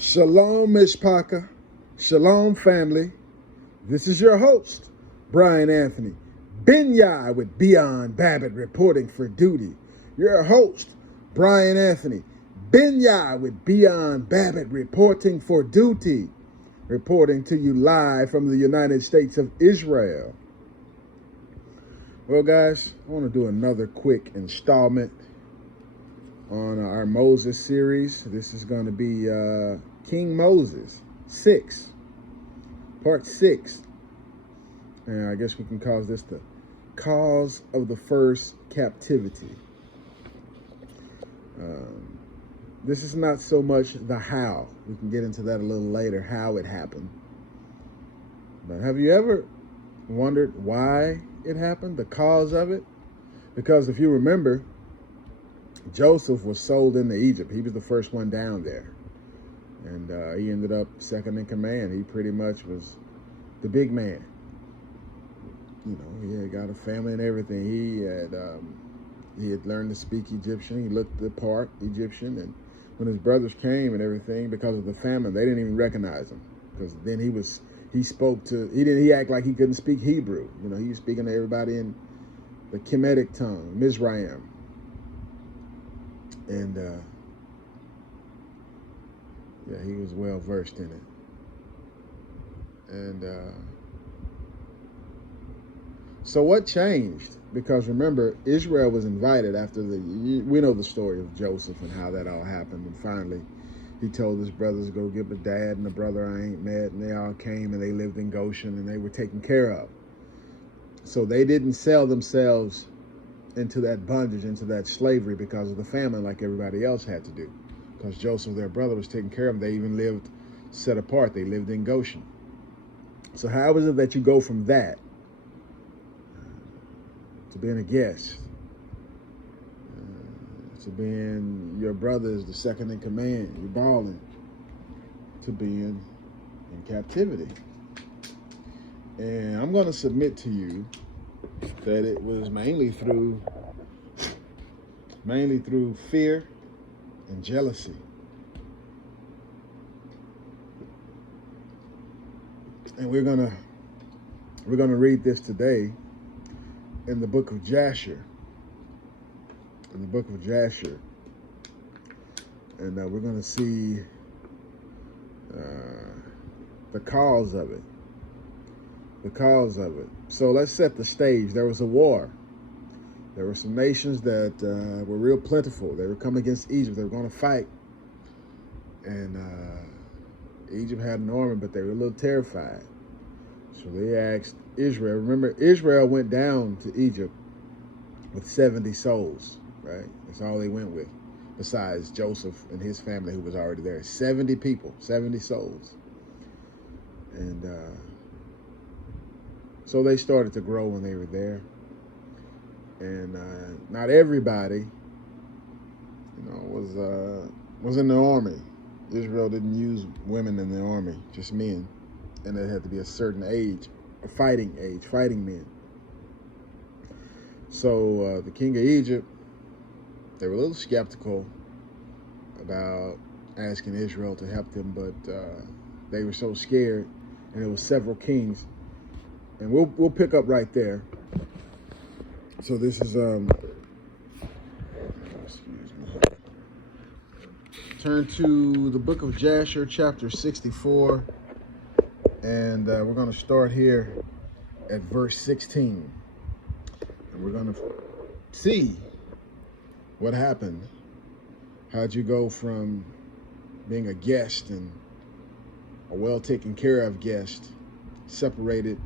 Shalom, Mishpaka. Shalom, family. This is your host, Brian Anthony. Binyai with Beyond Babbitt reporting for duty. Your host, Brian Anthony. Binyai with Beyond Babbitt reporting for duty. Reporting to you live from the United States of Israel. Well, guys, I want to do another quick installment on our Moses series. This is going to be King Moses 6, part 6. And I guess we can call this the cause of the first captivity. This is not so much the how. We can get into that a little later, how it happened. But have you ever wondered why it happened, the cause of it? Because if you remember, Joseph was sold into Egypt. He was the first one down there. And he ended up second in command. He pretty much was the big man. You know, he had got a family and everything. He had learned to speak Egyptian. He looked the part Egyptian. And when his brothers came and everything, because of the famine, they didn't even recognize him. Because then he acted like he couldn't speak Hebrew. You know, he was speaking to everybody in the Kemetic tongue, Mizraim. And he was well versed in it. And so what changed? Because remember, Israel was invited after we know the story of Joseph and how that all happened. And finally, he told his brothers to go get the dad and the brother I ain't met. And they all came and they lived in Goshen and they were taken care of. So they didn't sell themselves into that bondage, into that slavery because of the famine like everybody else had to do. Because Joseph, their brother, was taking care of them. They even lived set apart. They lived in Goshen. So how is it that you go from that to being a guest, to being your brother is the second in command, you're balling, to being in captivity? And I'm going to submit to you that it was mainly through fear and jealousy. And we're gonna read this today in the book of Jasher. In the book of Jasher, and we're gonna see the cause of it. The cause of it. So let's set the stage. There was a war. There were some nations that were real plentiful. They were coming against Egypt. They were going to fight. And Egypt had an army, but they were a little terrified. So they asked Israel. Remember, Israel went down to Egypt with 70 souls, right? That's all they went with, besides Joseph and his family who was already there. 70 people, 70 souls. And so they started to grow when they were there. And not everybody, was in the army. Israel didn't use women in the army, just men. And they had to be a certain age, fighting men. So the king of Egypt, they were a little skeptical about asking Israel to help them, but they were so scared, and there were several kings. And we'll pick up right there. So this is excuse me. Turn to the book of Jasher, chapter 64, and we're going to start here at verse 16. And we're going to see what happened. How'd you go from being a guest and a well taken care of guest, separated,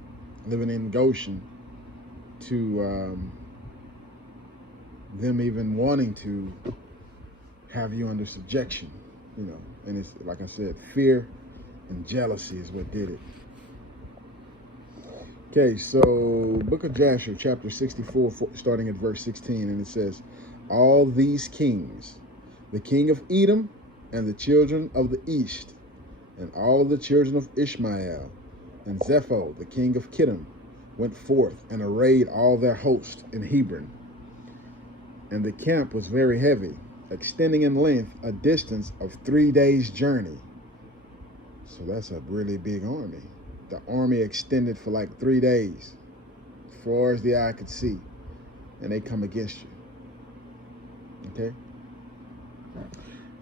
living in Goshen, to them even wanting to have you under subjection, and it's like I said, fear and jealousy is what did it. Okay, so book of Jasher, chapter 64, starting at verse 16, and it says, all these kings, the king of Edom and the children of the east, and all of the children of Ishmael, and Zepho, the king of Kittim, went forth and arrayed all their host in Hebron. And the camp was very heavy, extending in length a distance of 3 days' journey. So that's a really big army. The army extended for like 3 days, as far as the eye could see, and they come against you. Okay?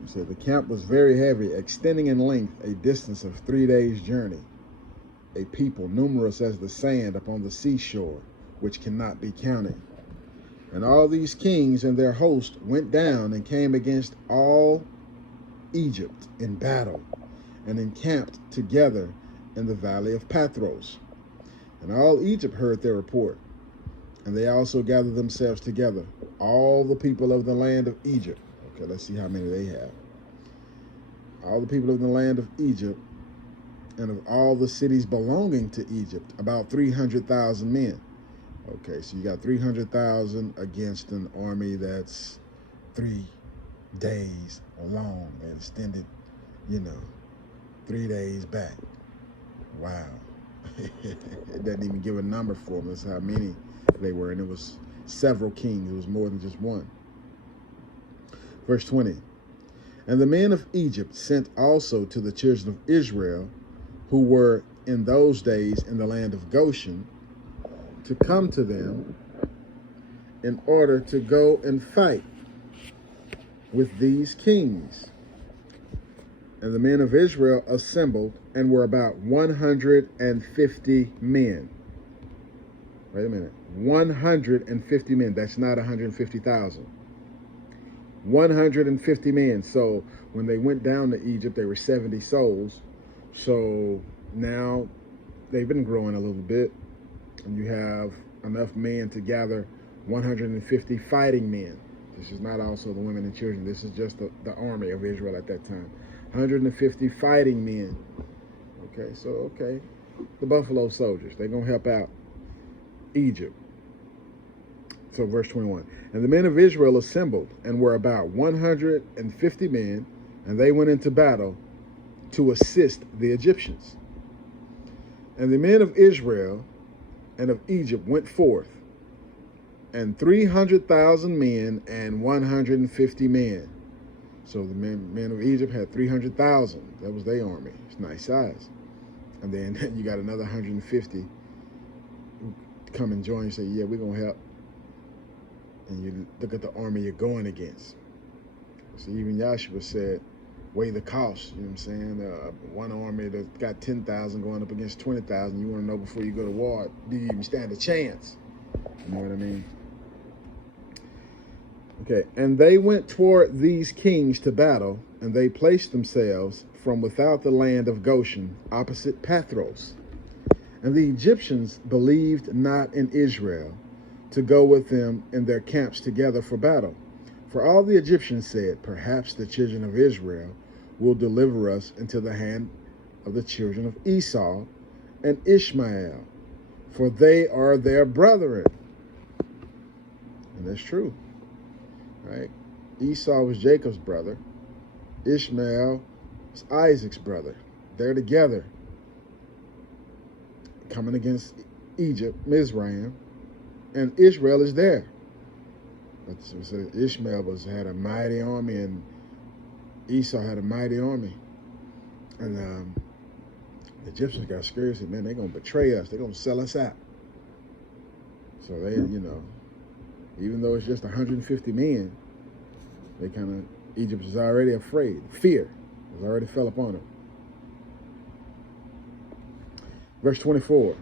So the camp was very heavy, extending in length a distance of 3 days' journey. A people numerous as the sand upon the seashore, which cannot be counted. And all these kings and their host went down and came against all Egypt in battle, and encamped together in the valley of Pathros. And all Egypt heard their report, and they also gathered themselves together, all the people of the land of Egypt. Okay, let's see how many they have. All the people of the land of Egypt, and of all the cities belonging to Egypt, about 300,000 men. Okay, so you got 300,000 against an army that's 3 days long and extended, 3 days back. Wow. It doesn't even give a number for them. That's how many they were. And it was several kings. It was more than just one. Verse 20. And the men of Egypt sent also to the children of Israel, who were in those days in the land of Goshen, to come to them in order to go and fight with these kings. And the men of Israel assembled and were about 150 men. Wait a minute. 150 men. That's not 150,000. 150 men. So when they went down to Egypt, they were 70 souls. So now they've been growing a little bit, and you have enough men to gather 150 fighting men. This is not also the women and children. This is just the army of Israel at that time. 150 fighting men. Okay, the Buffalo Soldiers, they're going to help out Egypt. So verse 21, and the men of Israel assembled and were about 150 men, and they went into battle to assist the Egyptians. And the men of Israel and of Egypt went forth, and 300,000 men and 150 men. So the men of Egypt had 300,000. That was their army. It's a nice size. And then you got another 150 who come and join and say, yeah, we're going to help. And you look at the army you're going against. So even Jasher said, weigh the cost. You know what I'm saying? One army that's got 10,000 going up against 20,000. You want to know before you go to war, do you even stand a chance? You know what I mean? Okay, and they went toward these kings to battle, and they placed themselves from without the land of Goshen, opposite Pathros. And the Egyptians believed not in Israel to go with them in their camps together for battle. For all the Egyptians said, perhaps the children of Israel will deliver us into the hand of the children of Esau and Ishmael, for they are their brethren. And that's true. Right? Esau was Jacob's brother. Ishmael was Isaac's brother. They're together coming against Egypt, Mizraim, and Israel is there. But so Ishmael had a mighty army, and Esau had a mighty army. And the Egyptians got scared and said, man, they're going to betray us. They're going to sell us out. So they, even though it's just 150 men, Egypt was already afraid. Fear was already fell upon them. Verse 24,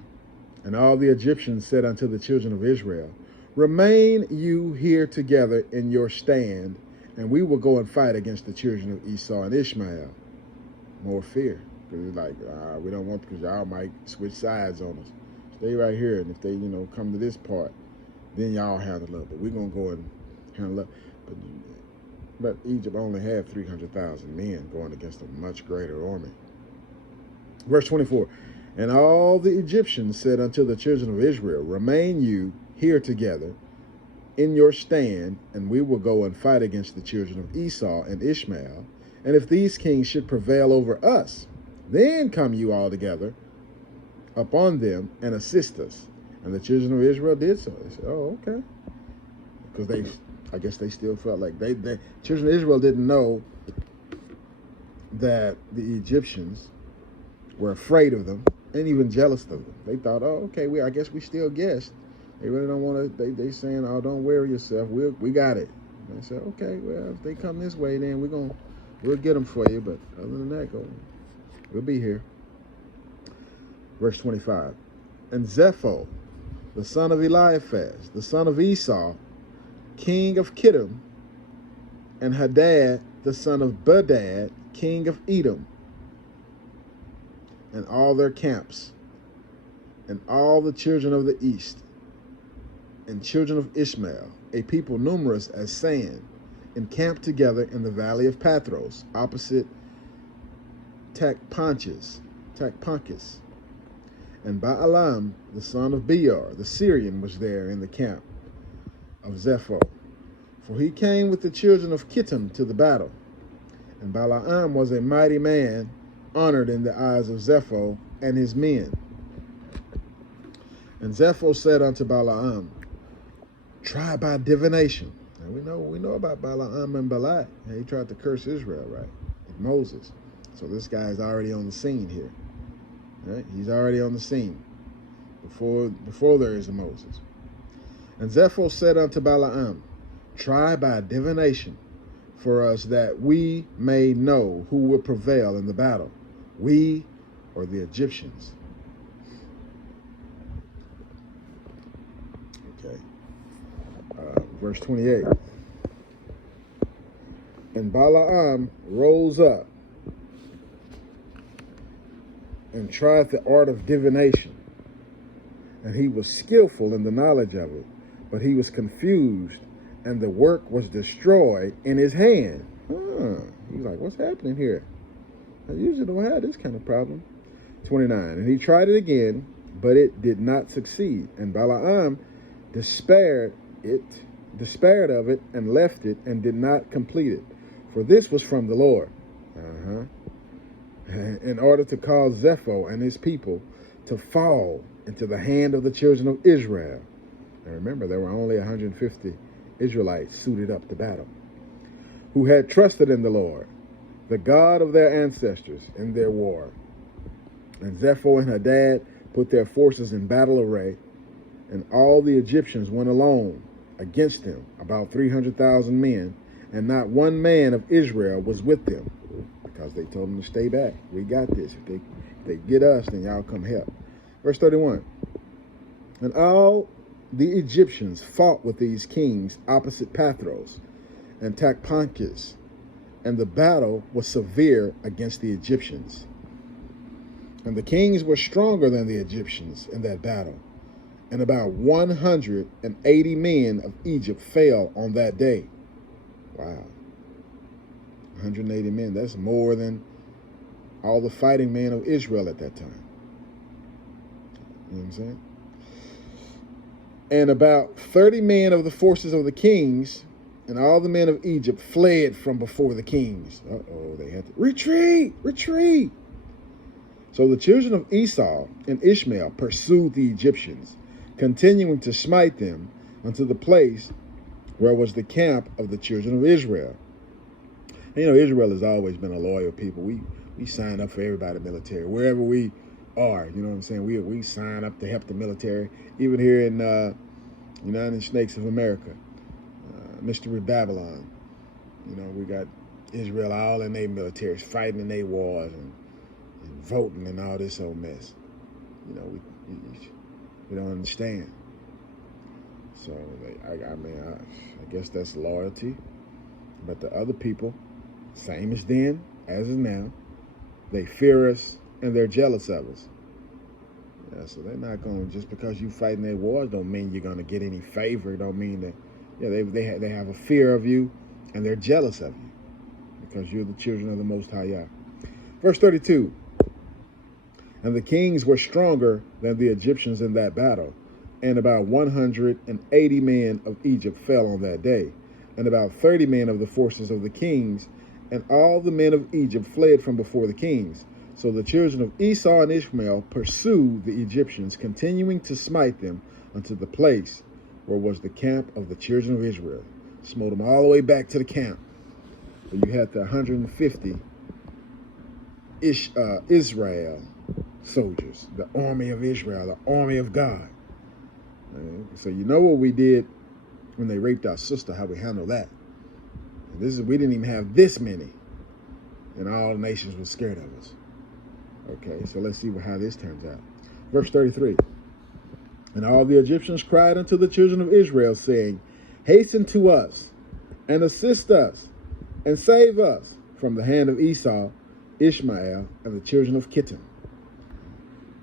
and all the Egyptians said unto the children of Israel, remain you here together in your stand, and we will go and fight against the children of Esau and Ishmael. More fear. Because it's like, we don't want, because y'all might switch sides on us. Stay right here, and if they, come to this part, then y'all handle up. But we're going to go and handle up. But Egypt only had 300,000 men going against a much greater army. Verse 24, and all the Egyptians said unto the children of Israel, remain you here together in your stand, and we will go and fight against the children of Esau and Ishmael. And if these kings should prevail over us, then come you all together upon them and assist us. And the children of Israel did so. They said, oh, okay. Because I guess they still felt like children of Israel didn't know that the Egyptians were afraid of them and even jealous of them. They thought, oh, okay, I guess we still guessed. They really don't want to. They saying, oh, don't worry yourself. We got it. And they said, okay, well, if they come this way, then we'll get them for you. But other than that, we'll be here. Verse 25. And Zepho, the son of Eliphaz, the son of Esau, king of Kittim, and Hadad, the son of Bedad, king of Edom, and all their camps, and all the children of the east, and children of Ishmael, a people numerous as sand, encamped together in the valley of Pathros, opposite Tachpanches. And Baalam, the son of Beor, the Syrian, was there in the camp of Zepho. For he came with the children of Kittim to the battle. And Balaam was a mighty man, honored in the eyes of Zepho and his men. And Zepho said unto Balaam, try by divination. And we know about Balaam and Balak. He tried to curse Israel, right? With Moses. So this guy is already on the scene here. Right? He's already on the scene before there is a Moses. And Zepho said unto Balaam, try by divination for us that we may know who will prevail in the battle, we or the Egyptians. Okay. Verse 28. And Balaam rose up and tried the art of divination. And he was skillful in the knowledge of it, but he was confused, and the work was destroyed in his hand. He's like, what's happening here? I usually don't have this kind of problem. 29. And he tried it again, but it did not succeed. And Balaam despaired of it, and left it, and did not complete it. For this was from the Lord. In order to cause Zepho and his people to fall into the hand of the children of Israel. And remember, there were only 150 Israelites suited up to battle, who had trusted in the Lord, the God of their ancestors, in their war. And Zepho and Hadad put their forces in battle array, and all the Egyptians went alone against them, about 300,000 men, and not one man of Israel was with them, because they told them to stay back. We got this. If they get us, then y'all come help. Verse 31. And all the Egyptians fought with these kings opposite Pathros and Tachpanches, and the battle was severe against the Egyptians. And the kings were stronger than the Egyptians in that battle, and about 180 men of Egypt fell on that day. Wow. 180 men, that's more than all the fighting men of Israel at that time. You know what I'm saying? And about 30 men of the forces of the kings and all the men of Egypt fled from before the kings. They had to retreat. So the children of Esau and Ishmael pursued the Egyptians, continuing to smite them unto the place where was the camp of the children of Israel. And, Israel has always been a loyal people. We sign up for everybody military, wherever we are. You know what I'm saying? We sign up to help the military. Even here in United States of America, Mystery Babylon. We got Israel all in their militaries, fighting in their wars and voting and all this old mess. We don't understand. So I guess that's loyalty. But the other people, same as then, as is now, they fear us and they're jealous of us. Yeah, so they're not going, just because you fighting their wars don't mean you're going to get any favor. Don't mean that, they have a fear of you and they're jealous of you because you're the children of the Most High Yah. Verse 32. And the kings were stronger than the Egyptians in that battle, and about 180 men of Egypt fell on that day, and about 30 men of the forces of the kings, and all the men of Egypt fled from before the kings. So the children of Esau and Ishmael pursued the Egyptians, continuing to smite them unto the place where was the camp of the children of Israel. Smote them all the way back to the camp. So you had the 150 Israel soldiers, the army of Israel, the army of God. So you know what we did when they raped our sister, how we handled that. We didn't even have this many, and all the nations were scared of us. Okay, so let's see how this turns out. Verse 33. And all the Egyptians cried unto the children of Israel, saying, Hasten to us, and assist us, and save us from the hand of Esau, Ishmael, and the children of Kittim.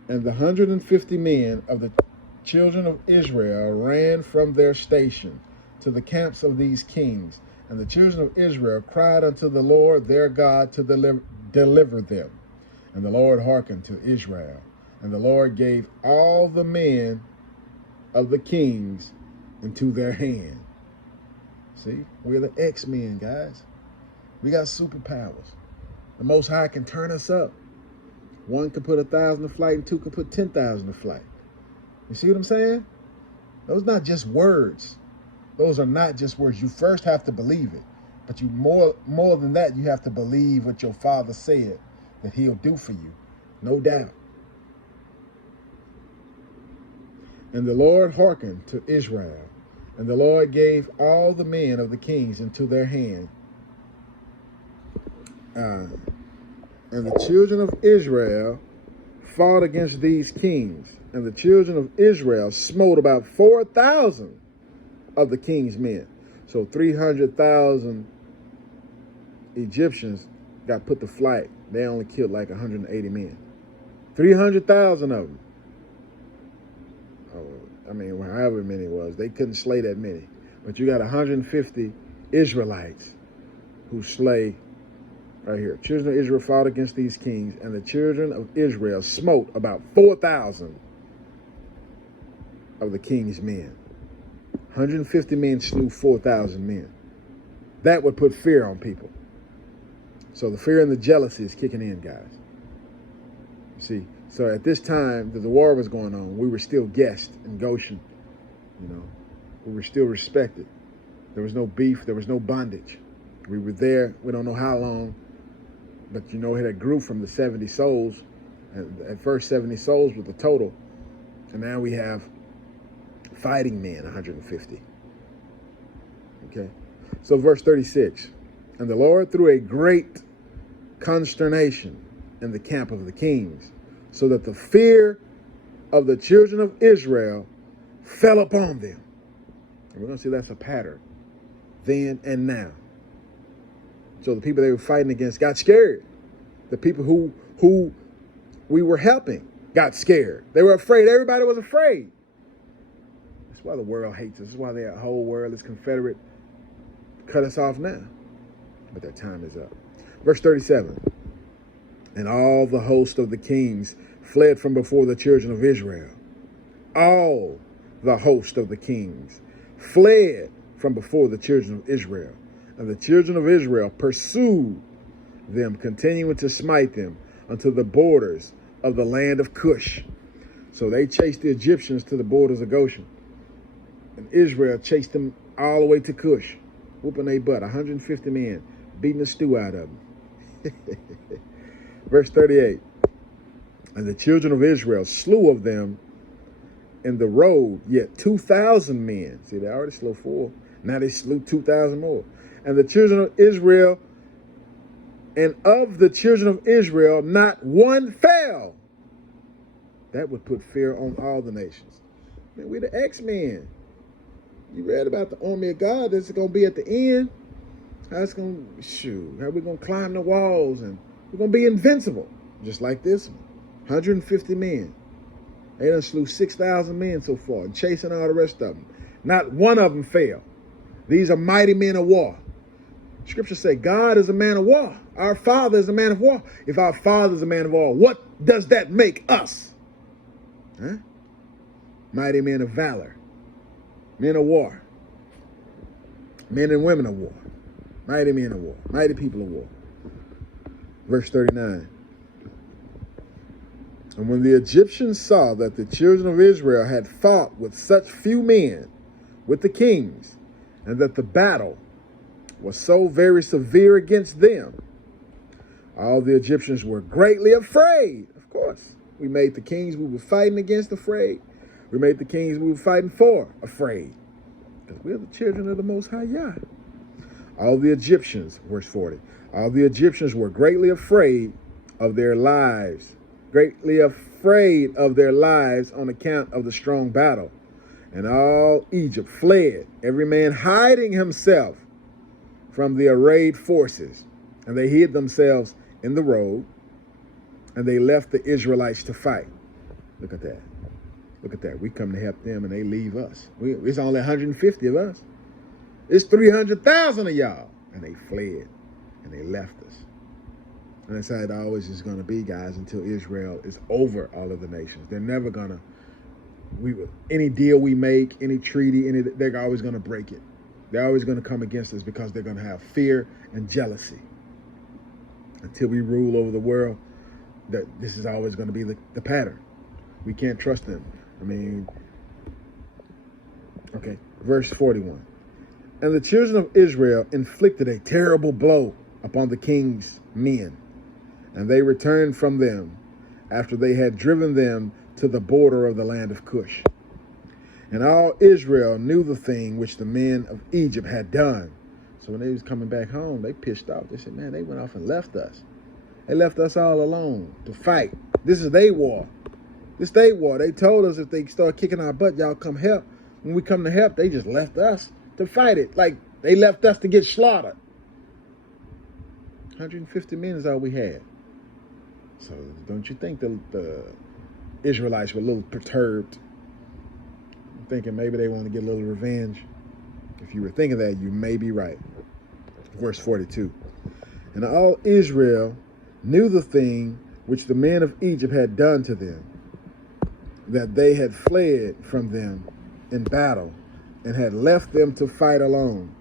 And the 150 men of the children of Israel ran from their station to the camps of these kings. And the children of Israel cried unto the Lord their God to deliver them. And the Lord hearkened to Israel. And the Lord gave all the men of the kings into their hand. See, we're the X-Men, guys. We got superpowers. The Most High can turn us up. One can put 1,000 to flight, and two can put 10,000 to flight. You see what I'm saying? Those are not just words. Those are not just words. You first have to believe it. But you more than that, you have to believe what your Father said that he'll do for you. No doubt. And the Lord hearkened to Israel, and the Lord gave all the men of the kings into their hand. And the children of Israel fought against these kings, and the children of Israel smote about 4,000 of the king's men. So 300,000 Egyptians got put to flight. They only killed like 180 men. 300,000 of them. I mean, however many it was, they couldn't slay that many. But you got 150 Israelites who slay right here. Children of Israel fought against these kings, and the children of Israel smote about 4,000 of the king's men. 150 men slew 4,000 men. That would put fear on people. So the fear and the jealousy is kicking in, guys. You see, so at this time that the war was going on, we were still guests in Goshen. You know, we were still respected. There was no beef. There was no bondage. We were there. We don't know how long, but you know, it had grew from the 70 souls. And at first, 70 souls was the total, and now we have fighting men, 150. Okay, so verse 36. And the Lord threw a great consternation in the camp of the kings, so that the fear of the children of Israel fell upon them. And we're going to see that's a pattern then and now. So the people they were fighting against got scared. The people who we were helping got scared. They were afraid. Everybody was afraid. That's why the world hates us. That's why the whole world is Confederate. Cut us off now. But their time is up. Verse 37. And all the host of the kings fled from before the children of Israel. All the host of the kings fled from before the children of Israel. And the children of Israel pursued them, continuing to smite them unto the borders of the land of Cush. So they chased the Egyptians to the borders of Goshen. And Israel chased them all the way to Cush, whooping their butt, 150 men, beating the stew out of them. Verse 38. And the children of Israel slew of them in the road yet 2,000 men. See, they already slew 4. Now they slew 2,000 more. And the children of Israel, and of the children of Israel, not one fell. That would put fear on all the nations. Man, we're the X-Men. You read about the army of God. This is going to be at the end. How it's going to, shoot, how we're going to climb the walls, and we're going to be invincible. Just like this one. 150 men. They done slew 6,000 men so far, and chasing all the rest of them. Not one of them fell. These are mighty men of war. Scripture say God is a man of war. Our Father is a man of war. If our Father is a man of war, what does that make us? Huh? Mighty men of valor. Men of war. Men and women of war. Mighty men of war. Mighty people of war. Verse 39. And when the Egyptians saw that the children of Israel had fought with such few men with the kings, and that the battle was so very severe against them, all the Egyptians were greatly afraid, of course. We made the kings we were fighting against afraid. We made the kings we were fighting for afraid. Because we're the children of the Most High Yah. All the Egyptians, verse 40, all the Egyptians were greatly afraid of their lives, greatly afraid of their lives on account of the strong battle. And all Egypt fled, every man hiding himself from the arrayed forces. And they hid themselves in the road, and they left the Israelites to fight. Look at that. Look at that. We come to help them, and they leave us. It's only 150 of us. It's 300,000 of y'all. And they fled, and they left us. And that's how it always is going to be, guys, until Israel is over all of the nations. They're never going to, any deal we make, any treaty, they're always going to break it. They're always going to come against us because they're going to have fear and jealousy. Until we rule over the world, this is always going to be the pattern. We can't trust them. Okay, verse 41. And the children of Israel inflicted a terrible blow upon the king's men, and they returned from them after they had driven them to the border of the land of Cush. And all Israel knew the thing which the men of Egypt had done. So when they was coming back home, they pissed off. They said, man, they went off and left us. They left us all alone to fight. This is their war. This their war. They told us if they start kicking our butt, y'all come help. When we come to help, they just left us to fight it. Like they left us to get slaughtered. 150 men is all we had. So don't you think the Israelites were a little perturbed? Thinking maybe they want to get a little revenge. If you were thinking that, you may be right. Verse 42. And all Israel knew the thing which the men of Egypt had done to them, that they had fled from them in battle and had left them to fight alone.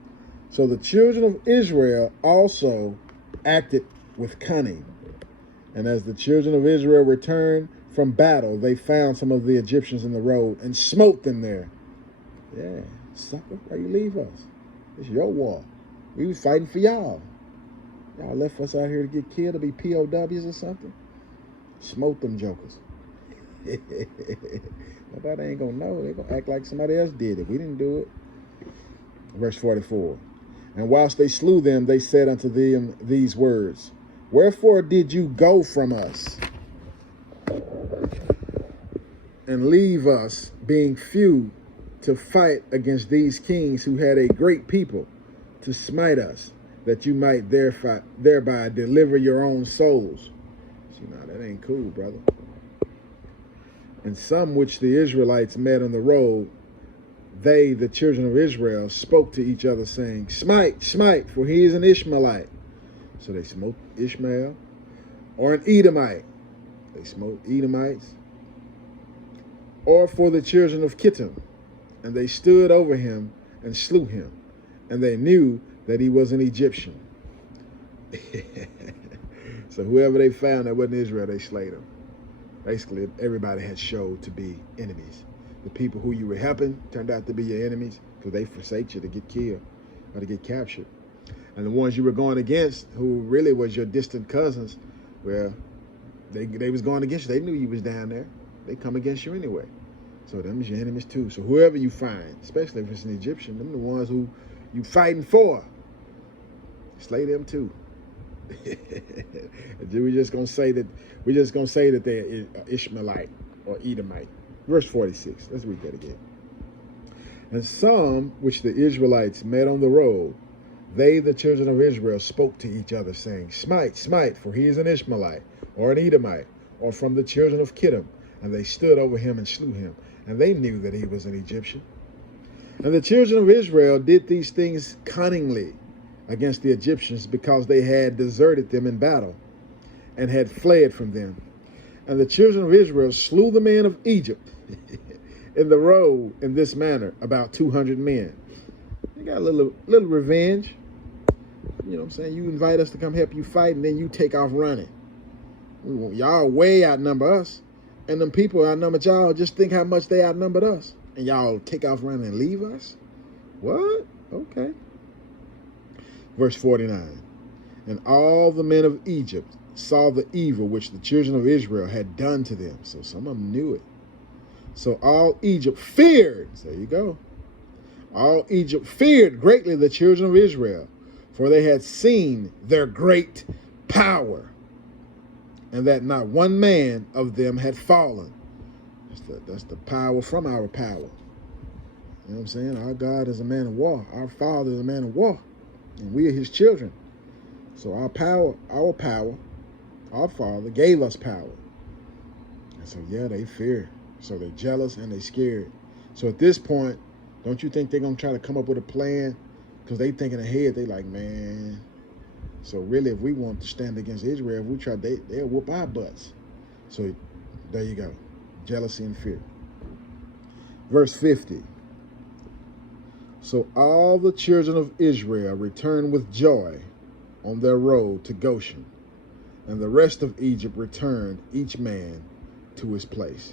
So the children of Israel also acted with cunning. And as the children of Israel returned from battle, they found some of the Egyptians in the road and smote them there. Yeah, sucker, why you leave us? It's your war. We was fighting for y'all. Y'all left us out here to get killed, to be POWs or something. Smote them jokers. Nobody ain't gonna know. They're gonna act like somebody else did it. We didn't do it. Verse 44. And whilst they slew them, they said unto them these words, wherefore did you go from us and leave us, being few, to fight against these kings who had a great people, to smite us, that you might thereby deliver your own souls? See, now that ain't cool, brother. And some which the Israelites met on the road, they, the children of Israel, spoke to each other, saying, smite, smite, for he is an Ishmaelite. So they smote Ishmael. Or an Edomite. They smote Edomites. Or for the children of Kittim. And they stood over him and slew him. And they knew that he was an Egyptian. So whoever they found that wasn't Israel, they slayed him. Basically, everybody had showed to be enemies. The people who you were helping turned out to be your enemies because they forsake you to get killed or to get captured. And the ones you were going against, who really was your distant cousins, well, they was going against you. They knew you was down there. They come against you anyway. So them is your enemies too. So whoever you find, especially if it's an Egyptian, them the ones who you fighting for, slay them too. We're just gonna say that they're Ishmaelite or Edomite. Verse 46. Let's read that again. And some which the Israelites met on the road, they, the children of Israel, spoke to each other, saying, smite, smite, for he is an Ishmaelite, or an Edomite, or from the children of Kittim. And they stood over him and slew him. And they knew that he was an Egyptian. And the children of Israel did these things cunningly against the Egyptians, because they had deserted them in battle and had fled from them. And the children of Israel slew the men of Egypt in the road in this manner, about 200 men. They got a little revenge. You know what I'm saying? You invite us to come help you fight, and then you take off running. Y'all way outnumber us. And them people outnumbered y'all. Just think how much they outnumbered us. And y'all take off running and leave us? What? Okay. Verse 49. And all the men of Egypt saw the evil which the children of Israel had done to them. So some of them knew it. So all Egypt feared. There you go. All Egypt feared greatly the children of Israel, for they had seen their great power, and that not one man of them had fallen. That's the power from our power. You know what I'm saying? Our God is a man of war. Our Father is a man of war, and we are his children. So our power, our Father gave us power. And so, yeah, they fear. So they're jealous and they're scared. So at this point, don't you think they're going to try to come up with a plan? Because they thinking ahead. They like, man. So really, if we want to stand against Israel, if we try, they'll whoop our butts. So there you go. Jealousy and fear. Verse 50. So all the children of Israel returned with joy on their road to Goshen, and the rest of Egypt returned, each man to his place.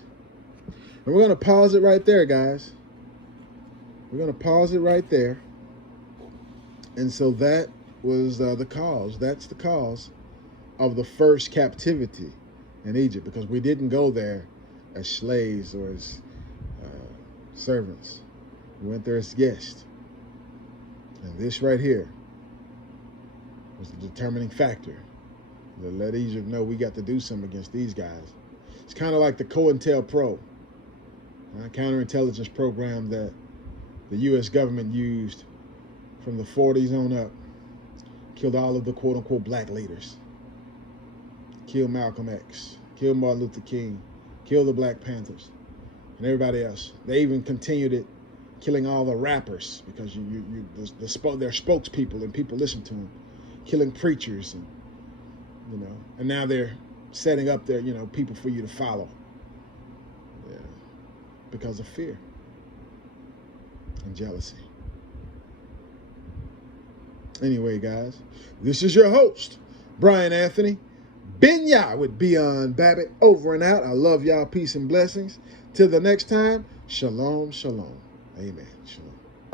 And we're going to pause it right there, guys. We're going to pause it right there. And so that was the cause. That's the cause of the first captivity in Egypt, because we didn't go there as slaves or as servants. We went there as guests. And this right here was the determining factor that let Egypt know we got to do something against these guys. It's kind of like the COINTELPRO, counterintelligence program that the U.S. government used from the 40s on up. Killed all of the quote-unquote black leaders. Killed Malcolm X. Killed Martin Luther King. Killed the Black Panthers. And everybody else. They even continued it, killing all the rappers, because they're spokespeople and people listen to them. Killing preachers, and now they're setting up their, people for you to follow. Yeah. Because of fear and jealousy. Anyway, guys, this is your host, Brian Anthony, Benya with Beyond Babbitt, over and out. I love y'all. Peace and blessings. Till the next time, shalom, shalom. Amen. Shalom.